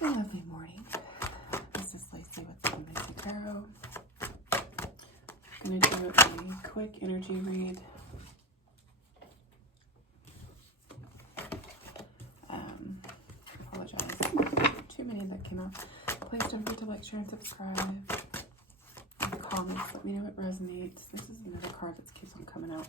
Lovely morning. This is Lacey with the Lacey Tarot. I'm going to do a quick energy read. Apologize. Too many that came up. Please don't forget to like, share, and subscribe. In the comments, let me know what resonates. This is another card that keeps on coming out.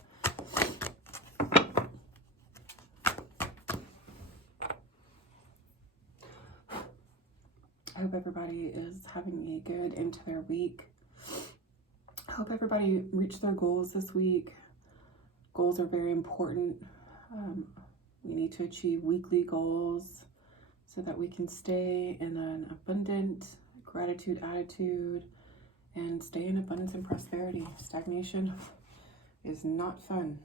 I hope everybody is having a good end to their week. I hope everybody reached their goals this week. Goals are very important. We need to achieve weekly goals so that we can stay in an abundant gratitude attitude and stay in abundance and prosperity. Stagnation is not fun.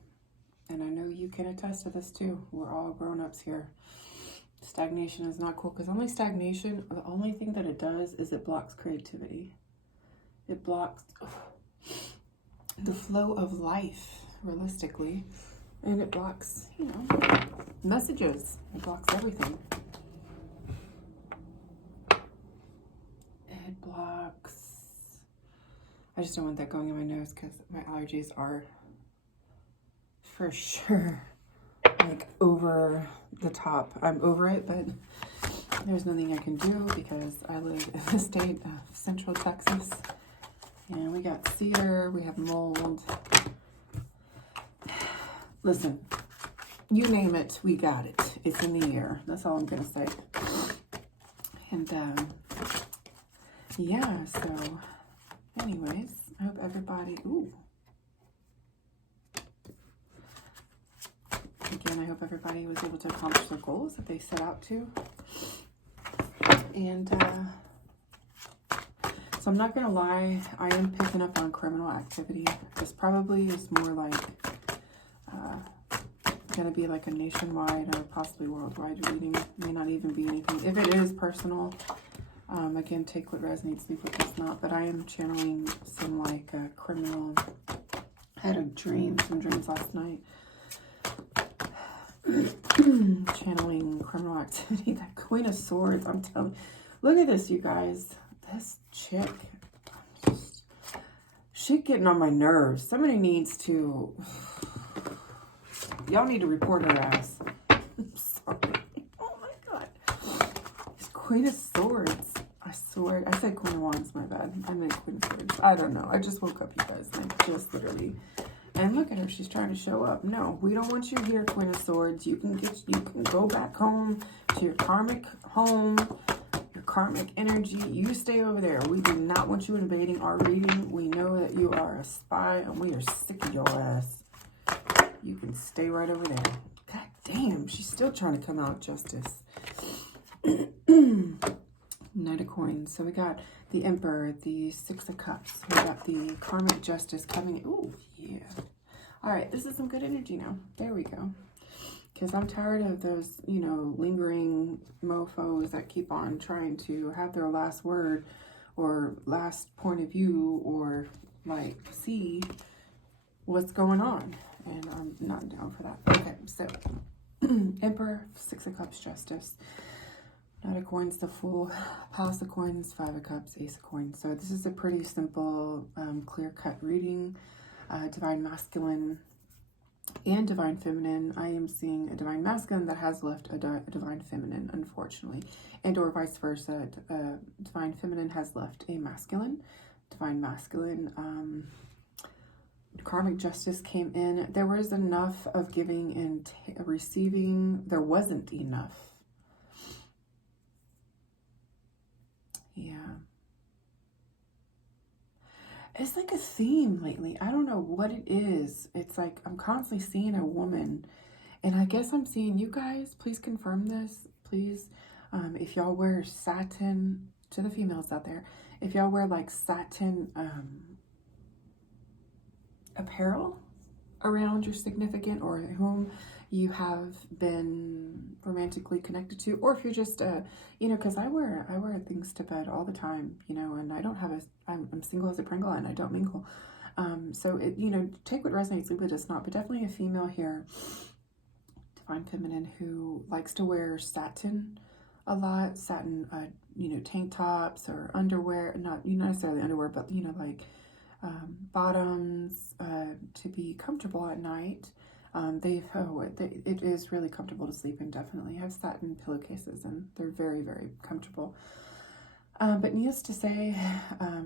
And I know you can attest to this too. We're all grown-ups here. Stagnation is not cool, because only stagnation, the only thing that it does is it blocks creativity. It blocks the flow of life, realistically. And it blocks, messages. It blocks everything. It blocks... I just don't want that going in my nose, because my allergies are for sure like over the top. I'm over it, but there's nothing I can do because I live in the state of Central Texas, and we got cedar, we have mold. Listen, you name it, we got it. It's in the air. That's all I'm gonna say. And yeah, so anyways, I hope everybody, again, I hope everybody was able to accomplish their goals that they set out to. And so I'm not going to lie, I am picking up on criminal activity. This probably is more like going to be like a nationwide or possibly worldwide reading. May not even be anything. If it is personal, again, take what resonates, leave what does not. But I am channeling some like criminal. I had some dreams last night. Channeling criminal activity. That Queen of Swords, I'm telling you. Look at this, you guys. This chick, she getting on my nerves. Somebody needs to, y'all need to report her ass. I'm sorry. Oh my God. This Queen of Swords. I swear. I said Queen of Wands, my bad. I meant Queen of Swords. I don't know. I just woke up, you guys. Like, just literally. And look at her, she's trying to show up. No, we don't want you here, Queen of Swords. You can go back home to your karmic home, your karmic energy. You stay over there. We do not want you invading our reading. We know that you are a spy, and we are sick of your ass. You can stay right over there. God damn, she's still trying to come out justice. Knight of Coins. So we got the Emperor, the Six of Cups. We got the Karmic Justice coming in. Ooh, yeah. All right, this is some good energy now. There we go. Because I'm tired of those, lingering mofos that keep on trying to have their last word or last point of view or, like, see what's going on. And I'm not down for that. Okay, so Emperor, Six of Cups, Justice. Knight of Coins, the Fool, Palace of Coins, Five of Cups, Ace of Coins. So this is a pretty simple, clear-cut reading. Divine Masculine and Divine Feminine. I am seeing a Divine Masculine that has left a Divine Feminine, unfortunately. And or vice versa. Divine Feminine has left a Masculine. Divine Masculine. Karmic Justice came in. There was enough of giving and receiving. There wasn't enough. Yeah. It's like a theme lately. I don't know what it is. It's like I'm constantly seeing a woman. And I guess I'm seeing you guys. Please confirm this. Please. If y'all wear satin, to the females out there, if y'all wear like satin apparel around your significant or whom you have been romantically connected to, or if you're just because I wear things to bed all the time, and I don't have I'm single as a Pringle and I don't mingle, so it, take what resonates, leave what does not. But definitely a female here, Divine Feminine, who likes to wear satin a lot. Satin, you know, tank tops or underwear, not necessarily underwear, but, you know, like bottoms to be comfortable at night. It is really comfortable to sleep in, definitely. I have satin pillowcases and they're very, very comfortable. But needless to say,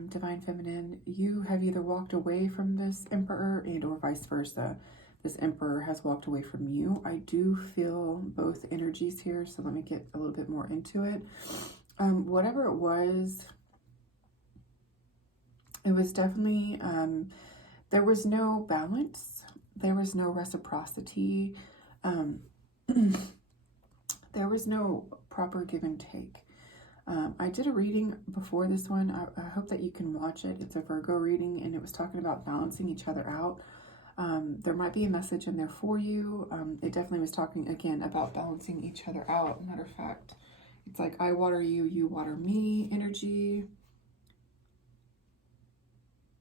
Divine Feminine, you have either walked away from this Emperor and or vice versa. This Emperor has walked away from you. I do feel both energies here, so let me get a little bit more into it. Whatever it was definitely, there was no balance. There was no reciprocity. There was no proper give and take. I did a reading before this one. I hope that you can watch it. It's a Virgo reading, and it was talking about balancing each other out. There might be a message in there for you. It definitely was talking, again, about balancing each other out. Matter of fact, it's like I water you, you water me energy.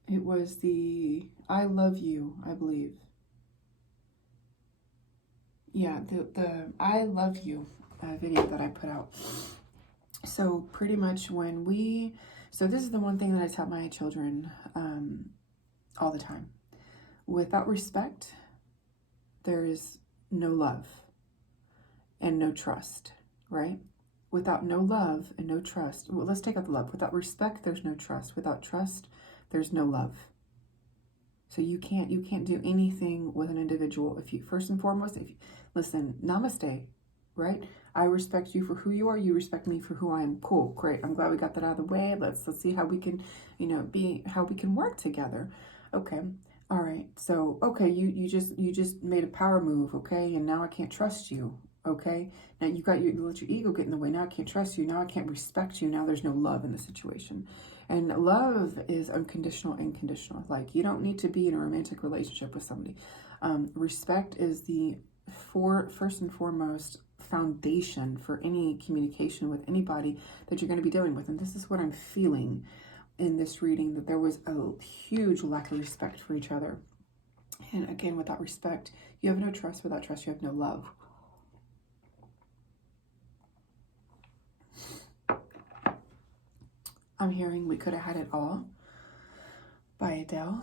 It was the I love you, I believe. Yeah, the I love you video that I put out. So pretty much so this is the one thing that I tell my children all the time. Without respect, there is no love and no trust, right? Without no love and no trust, well, let's take out the love. Without respect, there's no trust. Without trust, there's no love. So you can't do anything with an individual if you, first and foremost, listen, namaste, right? I respect you for who you are. You respect me for who I am. Cool, great. I'm glad we got that out of the way. Let's see how we can, you know, how we can work together. Okay. All right. So, okay, you just made a power move, okay? And now I can't trust you, okay? Now you let your ego get in the way. Now I can't trust you. Now I can't respect you. Now there's no love in the situation. And love is unconditional and conditional. Like, you don't need to be in a romantic relationship with somebody. Respect is the first and foremost foundation for any communication with anybody that you're going to be dealing with. And this is what I'm feeling in this reading, that there was a huge lack of respect for each other. And again, without respect, you have no trust. Without trust, you have no love. I'm hearing We Could Have Had It All by Adele.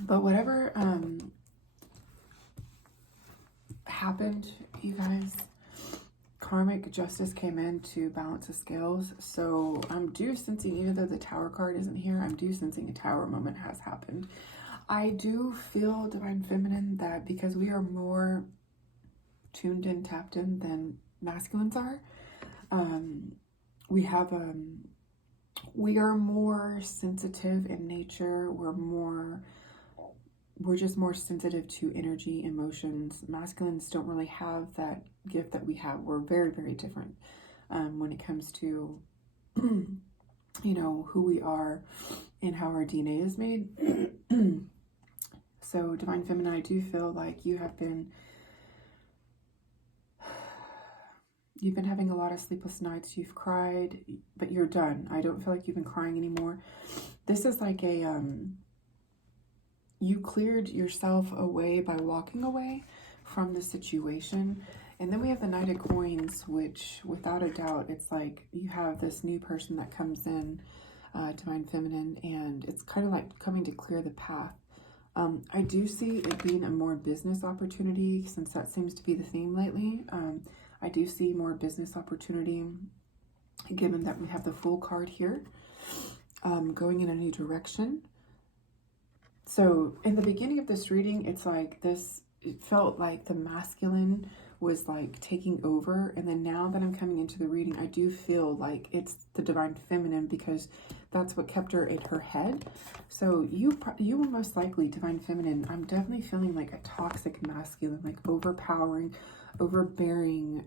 But whatever happened, you guys, karmic justice came in to balance the scales. So I'm sensing, even though the Tower card isn't here, I'm sensing a Tower moment has happened. I do feel, Divine Feminine, that because we are more tuned in, tapped in than masculines are, we are more sensitive in nature. We're just more sensitive to energy, emotions. Masculines don't really have that gift that we have. We're very, very different when it comes to, you know, who we are and how our DNA is made. So, Divine Feminine, I do feel like you've been having a lot of sleepless nights. You've cried, but you're done. I don't feel like you've been crying anymore. This is like you cleared yourself away by walking away from the situation. And then we have the Knight of Coins, which without a doubt, it's like you have this new person that comes in, Divine Feminine, and it's kind of like coming to clear the path. I do see it being a more business opportunity, since that seems to be the theme lately. I do see more business opportunity, given that we have the Fool card here, going in a new direction. So in the beginning of this reading, it's like this, it felt like the masculine was like taking over. And then now that I'm coming into the reading, I do feel like it's the Divine Feminine, because that's what kept her in her head. So you will most likely, Divine Feminine, I'm definitely feeling like a toxic masculine, like overpowering, overbearing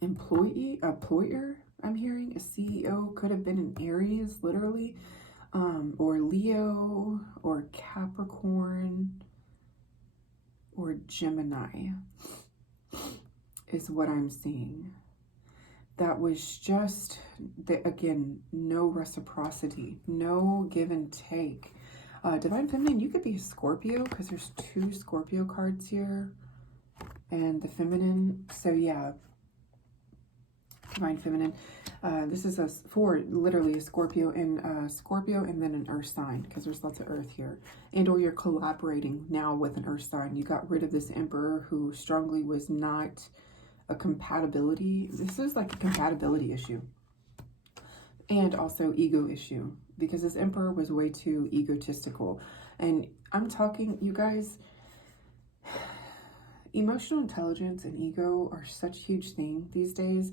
employer. I'm hearing a CEO, could have been an Aries, literally, or Leo, or Capricorn, or Gemini is what I'm seeing. That was just, again, no reciprocity, no give and take. Divine Feminine, you could be a Scorpio, because there's 2 Scorpio cards here. and the feminine. So yeah, divine feminine. This is for literally a Scorpio and then an earth sign, because there's lots of earth here. And or you're collaborating now with an earth sign. You got rid of this emperor who strongly was not a compatibility. This is like a compatibility issue. And also ego issue, because this emperor was way too egotistical. And I'm talking, you guys, emotional intelligence and ego are such a huge thing these days.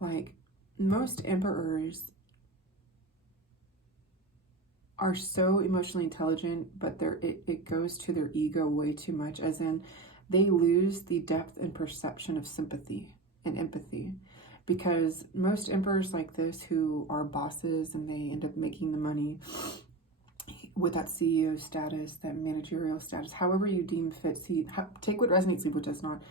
Like, most emperors are so emotionally intelligent, but it goes to their ego way too much, as in they lose the depth and perception of sympathy and empathy. Because most emperors like this, who are bosses and they end up making the money with that CEO status, that managerial status, however you deem fit, take what resonates, leave what does not.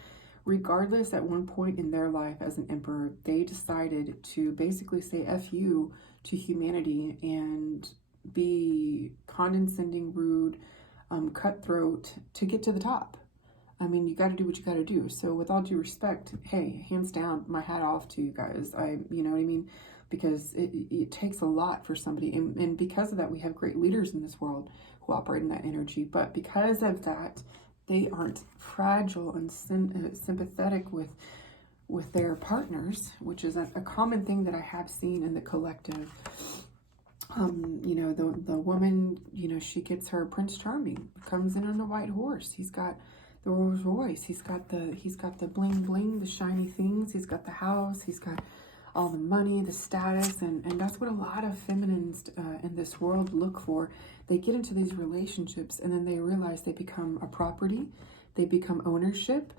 Regardless, at one point in their life as an emperor, they decided to basically say F you to humanity and be condescending, rude, cutthroat to get to the top. I mean, you got to do what you got to do. So with all due respect, hey, hands down, my hat off to you guys. You know what I mean? Because it takes a lot for somebody. And because of that, we have great leaders in this world who operate in that energy. But because of that, they aren't fragile and sympathetic with their partners, which is a common thing that I have seen in the collective. You know, the woman, you know, she gets her Prince Charming, comes in on a white horse. He's got the Rolls Royce. He's got the bling bling, the shiny things. He's got the house. He's got all the money, the status, and that's what a lot of feminines in this world look for. They get into these relationships and then they realize they become a property, they become ownership,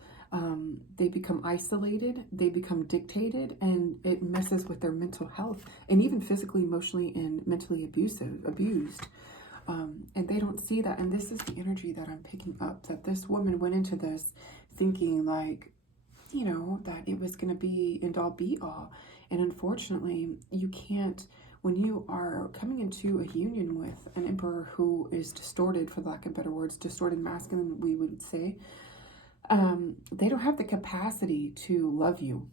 they become isolated, they become dictated, and it messes with their mental health, and even physically, emotionally, and mentally abused. And they don't see that. And this is the energy that I'm picking up, that this woman went into this thinking like, you know, that it was going to be end all be all. And unfortunately, you can't, when you are coming into a union with an emperor who is distorted, for lack of better words, distorted masculine, we would say, they don't have the capacity to love you.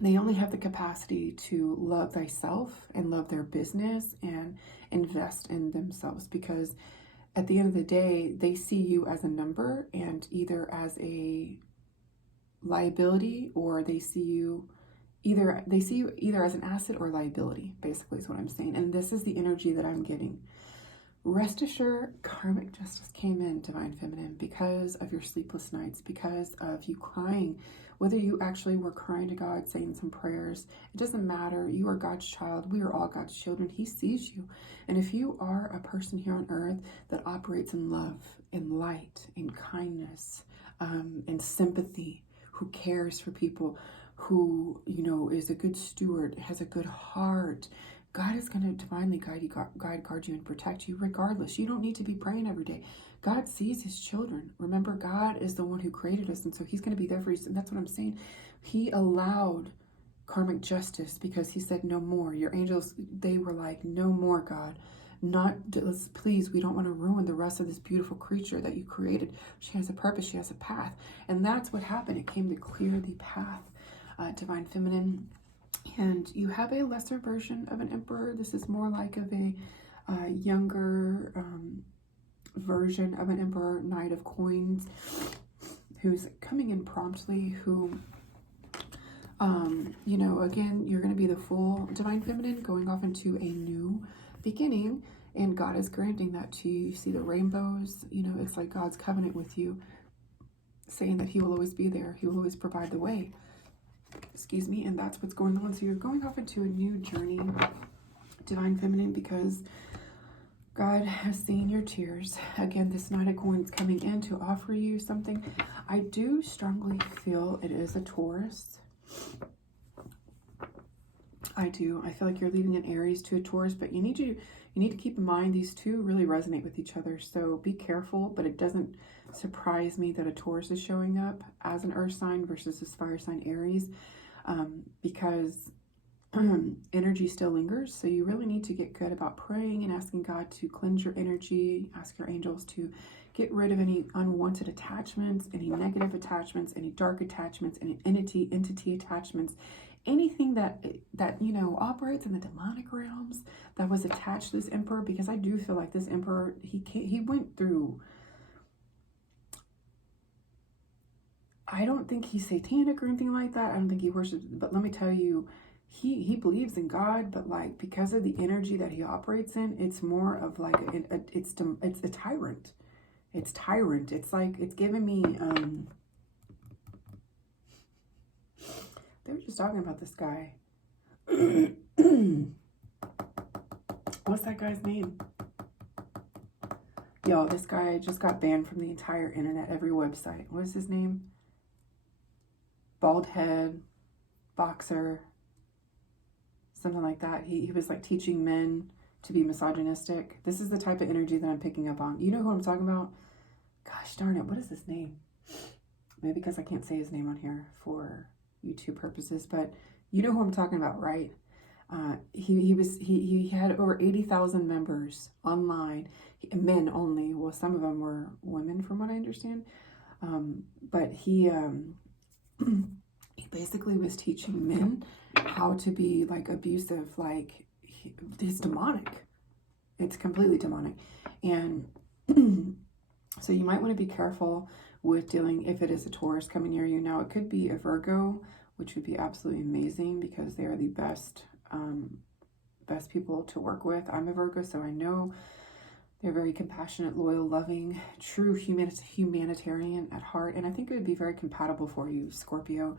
They only have the capacity to love thyself and love their business and invest in themselves, because at the end of the day, they see you as a number, and either as a liability, or they see you either as an asset or liability, basically is what I'm saying. And this is the energy that I'm getting. Rest assured, karmic justice came in, divine feminine, because of your sleepless nights, because of you crying, whether you actually were crying to God, saying some prayers. It doesn't matter. You are God's child. We are all God's children. He sees you. And if you are a person here on earth that operates in love, in light, in kindness, in sympathy, who cares for people, who, you know, is a good steward, has a good heart, God is going to divinely guide you, guard you, and protect you regardless. You don't need to be praying every day. God sees his children. Remember, God is the one who created us, and so he's going to be there for you. And that's what I'm saying. He allowed karmic justice because he said no more. Your angels, they were like, no more, God. Please, we don't want to ruin the rest of this beautiful creature that you created. She has a purpose. She has a path. And that's what happened. It came to clear the path, divine feminine. And you have a lesser version of an emperor. This is more like of a younger version of an emperor, Knight of Coins, who's coming in promptly, who, you know, again, you're going to be the full divine feminine going off into a new beginning, and God is granting that to you. You see the rainbows, you know, it's like God's covenant with you, saying that he will always be there. He will always provide the way. Excuse me. And that's what's going on. So you're going off into a new journey, divine feminine, because God has seen your tears. Again, this Knight of Coins coming in to offer you something. I do strongly feel it is a Taurus. I do. I feel like you're leaving an Aries to a Taurus, but you need to keep in mind these two really resonate with each other. So be careful, but it doesn't surprise me that a Taurus is showing up as an earth sign versus this fire sign Aries, because energy still lingers. So you really need to get good about praying and asking God to cleanse your energy, ask your angels to Get rid of any unwanted attachments, any negative attachments, any dark attachments, any entity attachments, anything that you know, operates in the demonic realms that was attached to this emperor, because I do feel like this emperor, he went through, I don't think he's satanic or anything like that. I don't think he worships, but let me tell you, he believes in God, but like, because of the energy that he operates in, it's more of like it's a tyrant. It's tyrant. It's like, it's giving me they were just talking about this guy. What's that guy's name? Yo, this guy just got banned from the entire internet, every website. What is his name? Bald head, boxer, something like that. He was like teaching men to be misogynistic. This is the type of energy that I'm picking up on. You know who I'm talking about? Gosh darn it, what is his name? Maybe because I can't say his name on here for YouTube purposes, but you know who I'm talking about, right? He had over 80,000 members online, men only. Well, some of them were women, from what I understand. But he basically was teaching men how to be like abusive. Like, it's demonic. It's completely demonic. And so you might want to be careful with dealing, if it is a Taurus coming near you. Now, it could be a Virgo, which would be absolutely amazing because they are the best people to work with. I'm a Virgo, so I know they're very compassionate, loyal, loving, true humanitarian at heart. And I think it would be very compatible for you, Scorpio,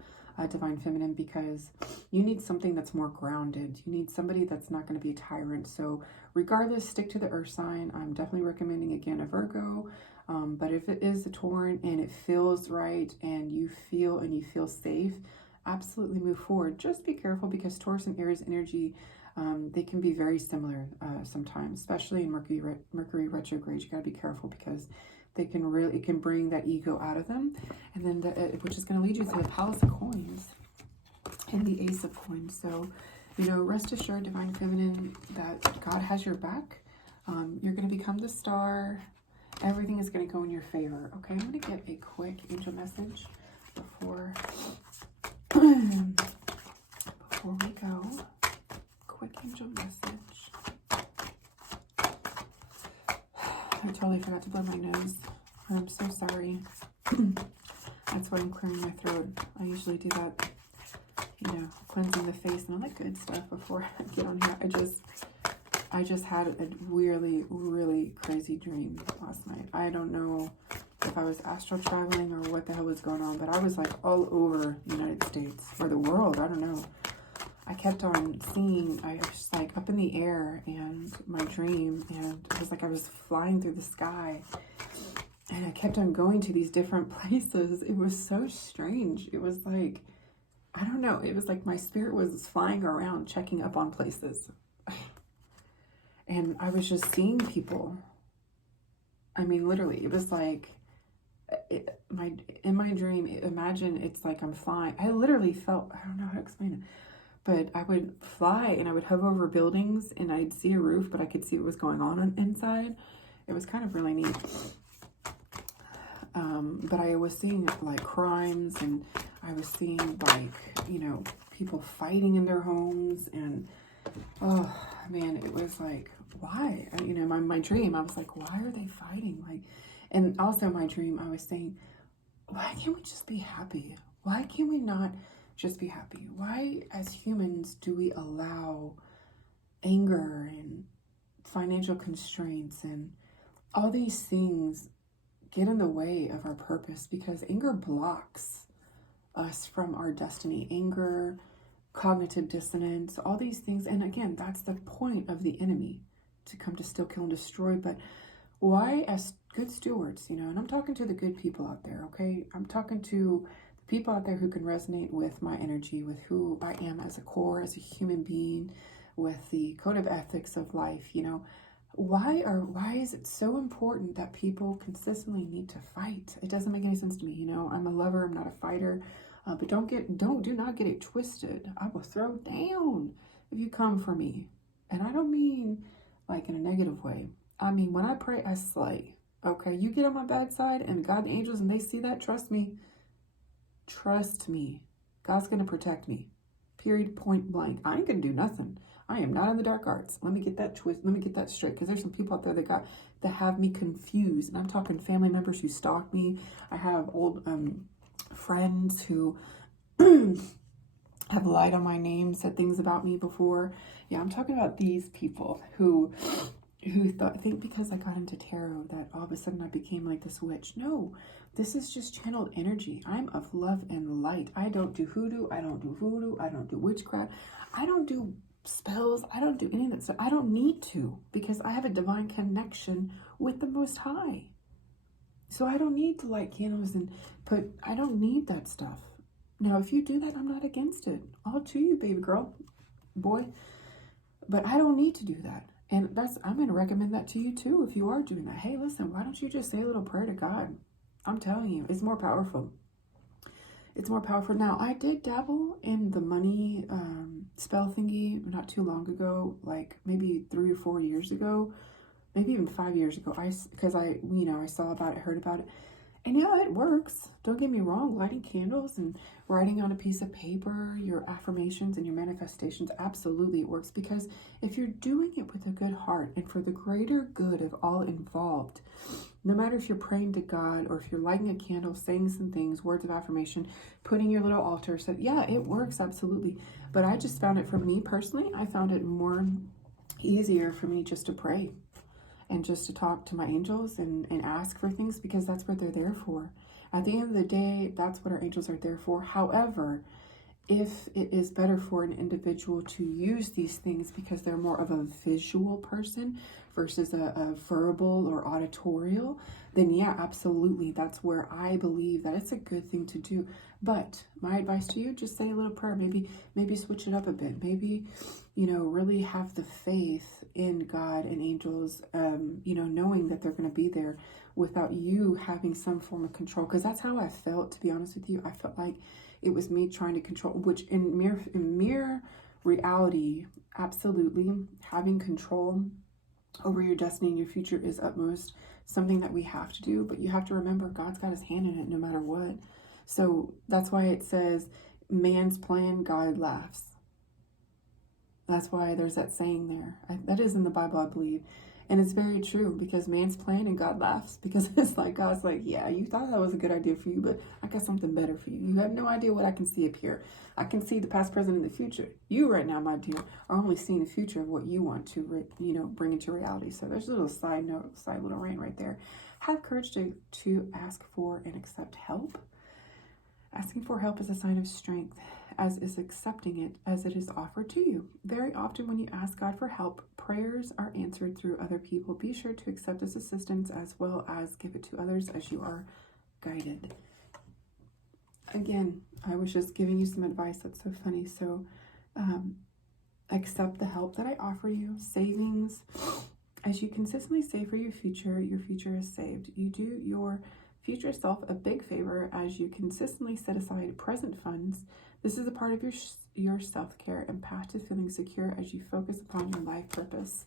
Divine Feminine, because you need something that's more grounded. You need somebody that's not going to be a tyrant. So regardless, stick to the earth sign. I'm definitely recommending, again, a Virgo. But if it is a Tauran and it feels right and you feel safe, absolutely move forward. Just be careful, because Taurus and Aries energy, they can be very similar sometimes, especially in Mercury retrograde. You got to be careful, because it can bring that ego out of them, and then which is going to lead you to the Palace of Coins and the Ace of Coins. So, you know, rest assured, Divine Feminine, that God has your back. You're going to become the star. Everything is going to go in your favor. Okay, I'm going to get a quick angel message before we go. Quick angel message. I totally forgot to blow my nose. I'm so sorry. That's why I'm clearing my throat. I usually do that, you know, cleansing the face and all that good stuff before I get on here. I just had a really, really crazy dream last night. I don't know if I was astral traveling or what the hell was going on, but I was like all over the United States or the world. I don't know. I kept on seeing, I was just like up in the air, and my dream, and it was like I was flying through the sky, and I kept on going to these different places. It was so strange. It was like, I don't know, it was like my spirit was flying around checking up on places. And I was just seeing people. I mean, literally, it was like, in my dream, imagine it's like I'm flying. I literally felt, I don't know how to explain it, but I would fly and I would hover over buildings and I'd see a roof, but I could see what was going on inside. It was kind of really neat. But I was seeing like crimes, and I was seeing like, you know, people fighting in their homes, and oh man, it was like, why? You know, my dream, I was like, why are they fighting? Like, and also my dream, I was saying, why can't we just be happy? Why can we not just be happy? Why, as humans, do we allow anger and financial constraints and all these things get in the way of our purpose? Because anger blocks us from our destiny. Anger, cognitive dissonance, all these things. And again, that's the point of the enemy, to come to steal, kill, and destroy. But why, as good stewards, you know, and I'm talking to the good people out there, okay? I'm talking to the people out there who can resonate with my energy, with who I am as a core, as a human being, with the code of ethics of life, you know. Why is it so important that people consistently need to fight? It doesn't make any sense to me. You know, I'm a lover, I'm not a fighter. But do not get it twisted. I will throw down if you come for me. And I don't mean like in a negative way. I mean, when I pray, I slay. Okay, you get on my bad side and God and angels and they see that, trust me. Trust me. God's going to protect me. Period, point blank. I ain't going to do nothing. I am not in the dark arts. Let me get that twist. Let me get that straight. Because there's some people out there that have me confused. And I'm talking family members who stalk me. I have old friends who have lied on my name, said things about me before. Yeah, I'm talking about these people who think because I got into tarot that all of a sudden I became like this witch. No, this is just channeled energy. I'm of love and light. I don't do hoodoo. I don't do voodoo. I don't do witchcraft. I don't do spells. I don't do any of that stuff. I don't need to, because I have a divine connection with the Most High. So I don't need to light candles and I don't need that stuff. Now, if you do that, I'm not against it. All to you, baby girl, boy. But I don't need to do that. And I'm going to recommend that to you too if you are doing that. Hey, listen, why don't you just say a little prayer to God? I'm telling you, it's more powerful. It's more powerful. Now, I did dabble in the money spell thingy not too long ago, like maybe 3 or 4 years ago, maybe even 5 years ago. Because I saw about it, heard about it. And yeah, it works. Don't get me wrong. Lighting candles and writing on a piece of paper your affirmations and your manifestations, absolutely it works. Because if you're doing it with a good heart and for the greater good of all involved, no matter if you're praying to God or if you're lighting a candle, saying some things, words of affirmation, putting your little altar, so yeah, it works, absolutely. But I just found it, for me personally, I found it more easier for me just to pray. And just to talk to my angels and ask for things, because that's what they're there for. At the end of the day, that's what our angels are there for. However, if it is better for an individual to use these things because they're more of a visual person versus a verbal or auditorial, then yeah, absolutely. That's where I believe that it's a good thing to do. But my advice to you, just say a little prayer. Maybe switch it up a bit. Maybe, really have the faith in God and angels, knowing that they're going to be there without you having some form of control. Because that's how I felt, to be honest with you. I felt like it was me trying to control, which in mere reality, absolutely, having control over your destiny and your future is utmost something that we have to do. But you have to remember, God's got his hand in it no matter what. So that's why it says, man's plan, God laughs. That's why there's that saying there. That is in the Bible, I believe. And it's very true, because man's plan and God laughs, because it's like, God's like, yeah, you thought that was a good idea for you, but I got something better for you. You have no idea what I can see up here. I can see the past, present, and the future. You right now, my dear, are only seeing the future of what you want to, bring into reality. So there's a little side little rant right there. Have courage to ask for and accept help. Asking for help is a sign of strength, as is accepting it as it is offered to you. Very often when you ask God for help, prayers are answered through other people. Be sure to accept this assistance as well as give it to others as you are guided. Again, I was just giving you some advice. That's so funny. So accept the help that I offer you. Savings. As you consistently save for your future is saved. You do your future self a big favor as you consistently set aside present funds. This is a part of your self-care and path to feeling secure as you focus upon your life purpose.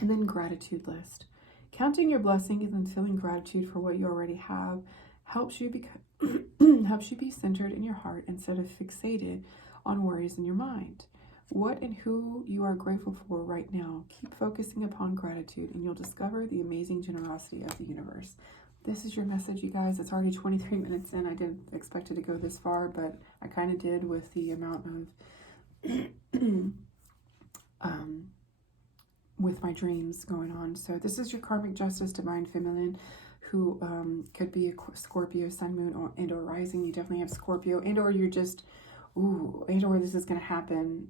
And then gratitude list. Counting your blessings and feeling gratitude for what you already have helps you be centered in your heart instead of fixated on worries in your mind. What and who you are grateful for right now. Keep focusing upon gratitude and you'll discover the amazing generosity of the universe. This is your message, you guys. It's already 23 minutes in. I didn't expect it to go this far, but I kind of did with the amount of with my dreams going on. So this is your karmic justice, divine feminine, who could be a Scorpio, sun, moon, or rising. You definitely have Scorpio, or you're just, or this is going to happen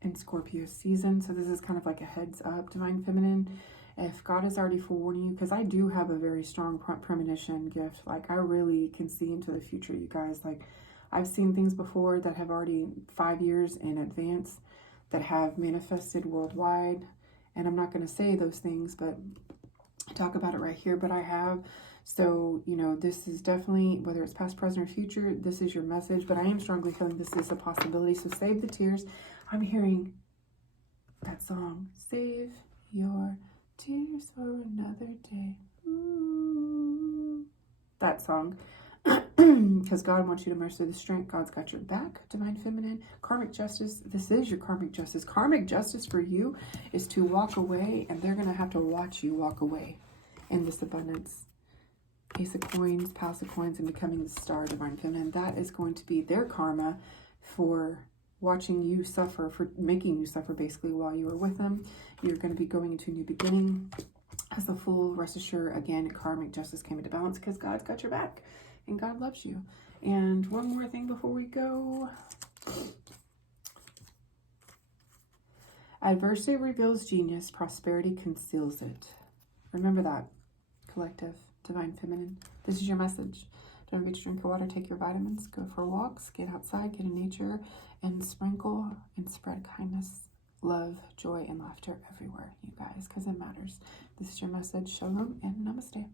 in Scorpio season. So this is kind of like a heads up, divine feminine. If God is already forewarning you, because I do have a very strong premonition gift. Like, I really can see into the future, you guys. Like, I've seen things before that have already 5 years in advance that have manifested worldwide. And I'm not going to say those things, but I talk about it right here. But I have. So, this is definitely, whether it's past, present, or future, this is your message. But I am strongly feeling this is a possibility. So save the tears. I'm hearing that song, Save Your tears for another day. Ooh. That song. Because God wants you to muster the strength. God's got your back. Divine Feminine. Karmic justice. This is your karmic justice. Karmic justice for you is to walk away, and they're going to have to watch you walk away in this abundance. Ace of Coins, Palace of Coins, and becoming the star, Divine Feminine. That is going to be their karma for watching you suffer, for making you suffer basically while you were with them. You're going to be going into a new beginning. As the Fool, rest assured, again, karmic justice came into balance because God's got your back and God loves you. And one more thing before we go. Adversity reveals genius, prosperity conceals it. Remember that, collective, Divine Feminine. This is your message. Don't forget to drink your water, take your vitamins, go for walks, get outside, get in nature, and sprinkle and spread kindness, love, joy, and laughter everywhere, you guys, because it matters. This is your message. Shalom and namaste.